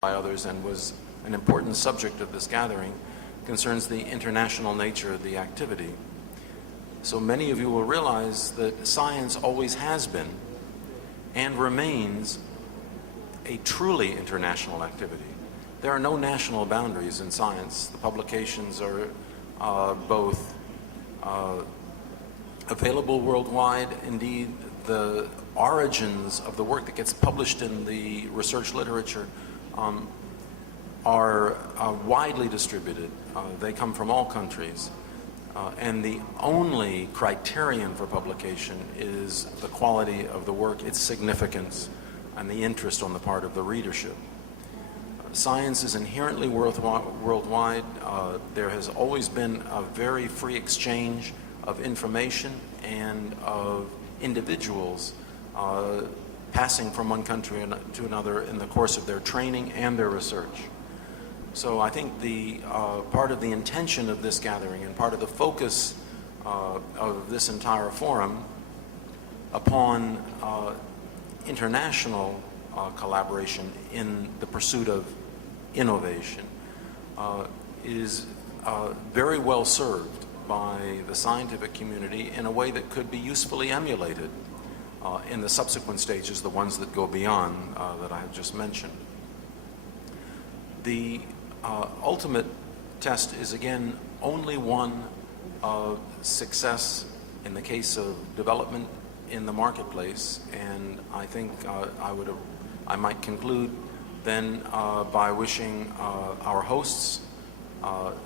by others and was an important subject of this gathering, concerns the international nature of the activity. So many of you will realize that science always has been and remains a truly international activity. There are no national boundaries in science. The publications are both available worldwide. Indeed, the origins of the work that gets published in the research literature are widely distributed. They come from all countries. And the only criterion for publication is the quality of the work, its significance, and the interest on the part of the readership. Science is inherently worldwide. There has always been a very free exchange of information and of individuals passing from one country to another in the course of their training and their research. So I think the part of the intention of this gathering and part of the focus of this entire forum upon international collaboration in the pursuit of innovation is very well served by the scientific community in a way that could be usefully emulated in the subsequent stages, the ones that go beyond that I have just mentioned. The ultimate test is again only one of success in the case of development in the marketplace, and I think I might conclude then by wishing our hosts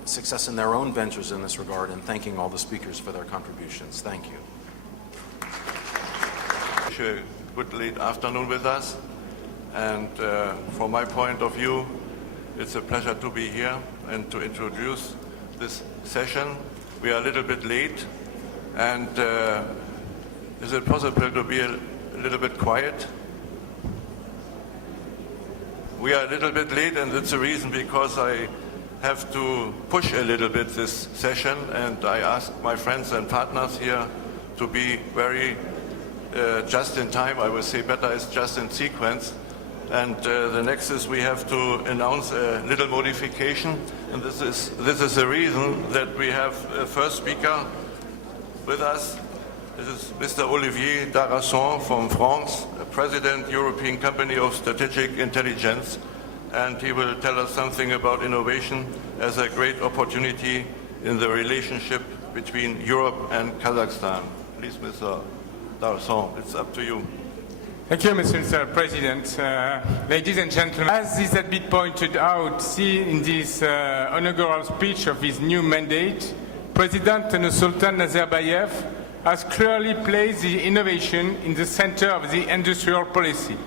success in their own ventures in this regard, and thanking all the speakers for their contributions. Thank you. A good late afternoon with us, and from my point of view, it's a pleasure to be here and to introduce this session. We are a little bit late, and is it possible to be a little bit quiet? We are a little bit late, and it's a reason because I have to push a little bit this session, and I ask my friends and partners here to be very just in time. I will say better is just in sequence. And the next is we have to announce a little modification, and this is the reason that we have a first speaker with us. This is Mr. Olivier Darasson from France, President, European Company of Strategic Intelligence, and he will tell us something about innovation as a great opportunity in the relationship between Europe and Kazakhstan. Please, Mr. Darasson, it's up to you. Thank you, Mr. President. Ladies and gentlemen, as is has been pointed out in this inaugural speech of his new mandate, President Nursultan Nazarbayev has clearly placed the innovation in the center of the industrial policy.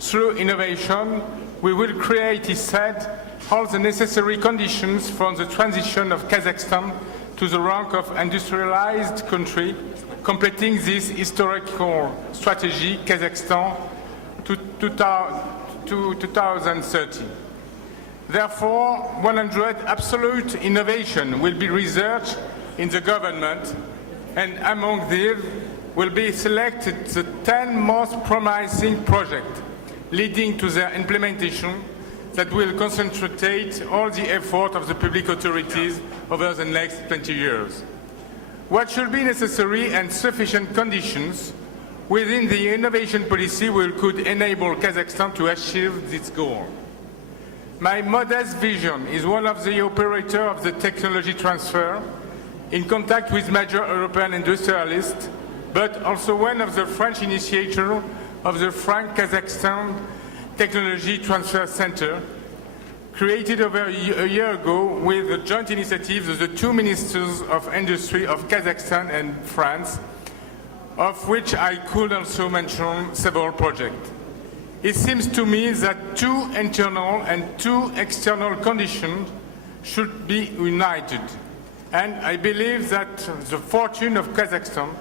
Through innovation, we will create, he said, all the necessary conditions for the transition of Kazakhstan to the rank of industrialized country, completing this historical strategy, Kazakhstan, to 2030. Therefore, 100 absolute innovation will be researched in the government, and among these will be selected the 10 most promising projects leading to their implementation that will concentrate all the effort of the public authorities over the next 20 years. What should be necessary and sufficient conditions within the innovation policy could enable Kazakhstan to achieve this goal? My modest vision is one of the operators of the technology transfer, in contact with major European industrialists, but also one of the French initiators of the Frank-Kazakhstan Technology Transfer Center, created over a year ago with the joint initiative of the two ministers of industry of Kazakhstan and France, of which I could also mention several projects. It seems to me that two internal and two external conditions should be united, and I believe that the fortune of Kazakhstan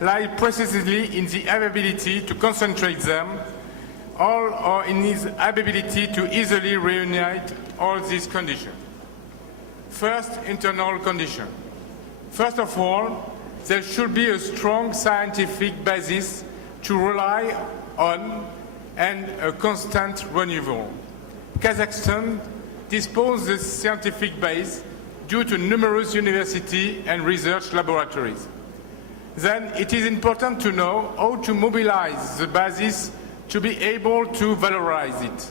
lies precisely in the ability to concentrate them all, or in his ability to easily reunite all these conditions. First, internal condition. First of all, there should be a strong scientific basis to rely on and a constant renewal. Kazakhstan disposes of scientific base due to numerous universities and research laboratories. Then it is important to know how to mobilize the basis to be able to valorize it.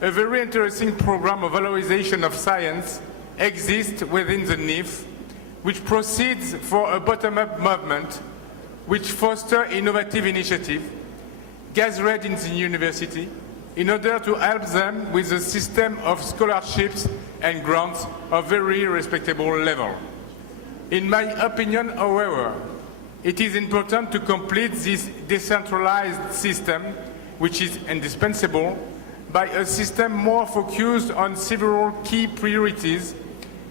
A very interesting program of valorization of science exists within the NIF, which proceeds for a bottom-up movement which fosters innovative initiatives gathered in the university in order to help them with a system of scholarships and grants of very respectable level. In my opinion, however, it is important to complete this decentralized system, which is indispensable, by a system more focused on several key priorities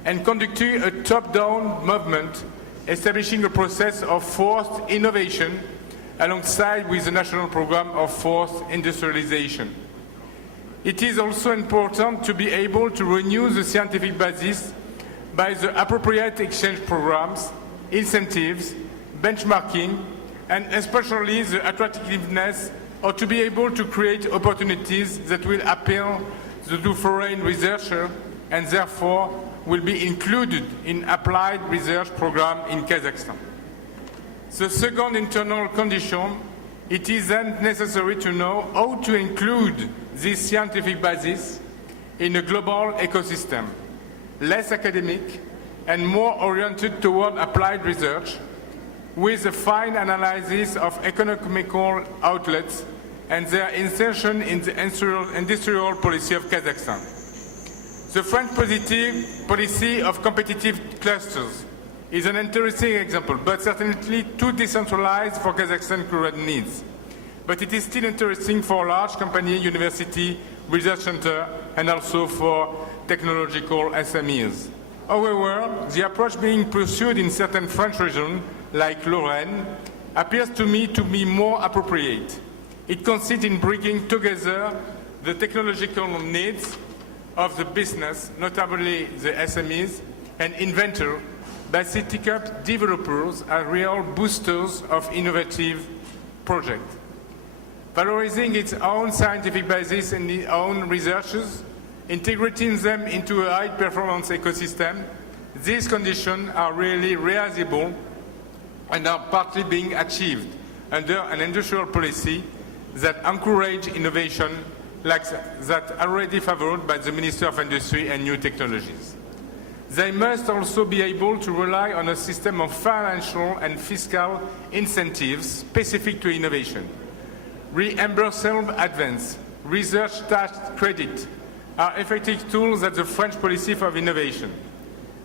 and conducting a top-down movement, establishing a process of forced innovation alongside with the national program of forced industrialization. It is also important to be able to renew the scientific basis by the appropriate exchange programs, incentives, benchmarking, and especially the attractiveness, or to be able to create opportunities that will appeal to foreign researchers and therefore will be included in applied research program in Kazakhstan. The second internal condition, it is then necessary to know how to include this scientific basis in a global ecosystem, less academic and more oriented toward applied research, with a fine analysis of economical outlets and their insertion in the industrial policy of Kazakhstan. The French policy of competitive clusters is an interesting example, but certainly too decentralized for Kazakhstan's current needs. But it is still interesting for large company, university, research center, and also for technological SMEs. However, the approach being pursued in certain French regions, like Lorraine, appears to me to be more appropriate. It consists in bringing together the technological needs of the business, notably the SMEs and inventors, by setting up developers as real boosters of innovative projects. Valorizing its own scientific basis and its own researchers, integrating them into a high-performance ecosystem, these conditions are really realizable and are partly being achieved under an industrial policy that encourages innovation like that already favored by the Minister of Industry and New Technologies. They must also be able to rely on a system of financial and fiscal incentives specific to innovation. Reimbursable advance, research tax credit are effective tools at the French policy for innovation.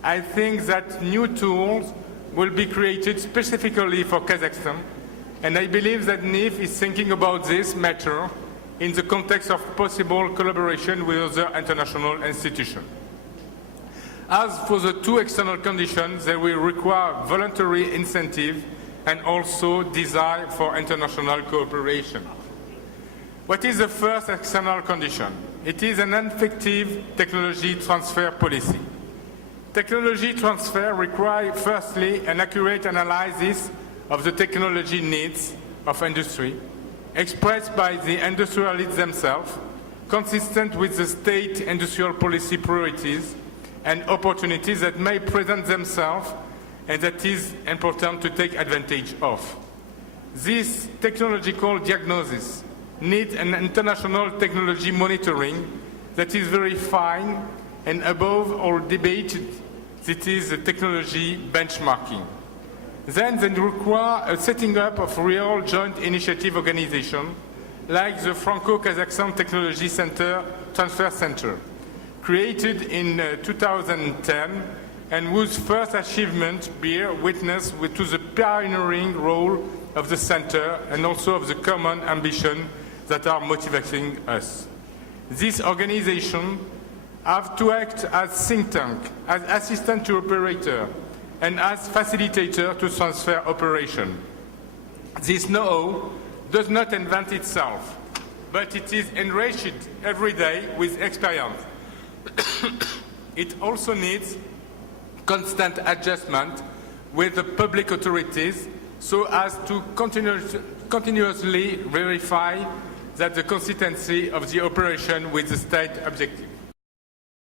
I think that new tools will be created specifically for Kazakhstan, and I believe that NIF is thinking about this matter in the context of possible collaboration with other international institutions. As for the two external conditions, they will require voluntary incentive and also desire for international cooperation. What is the first external condition? It is an effective technology transfer policy. Technology transfer requires, firstly, an accurate analysis of the technology needs of industry, expressed by the industrialists themselves, consistent with the state industrial policy priorities and opportunities that may present themselves and that is important to take advantage of. This technological diagnosis needs an international technology monitoring that is very fine and above all debated. It is the technology benchmarking. Then they require a setting up of real joint initiative organization like the Franco-Kazakhstan Technology Center Transfer Center, created in 2010 and whose first achievement bear witness to the pioneering role of the center and also of the common ambition that are motivating us. This organization have to act as think tank, as assistant to operator, and as facilitator to transfer operation. This know-how does not invent itself, but it is enriched every day with experience. It also needs constant adjustment with the public authorities so as to continuously verify that the consistency of the operation with the state objective.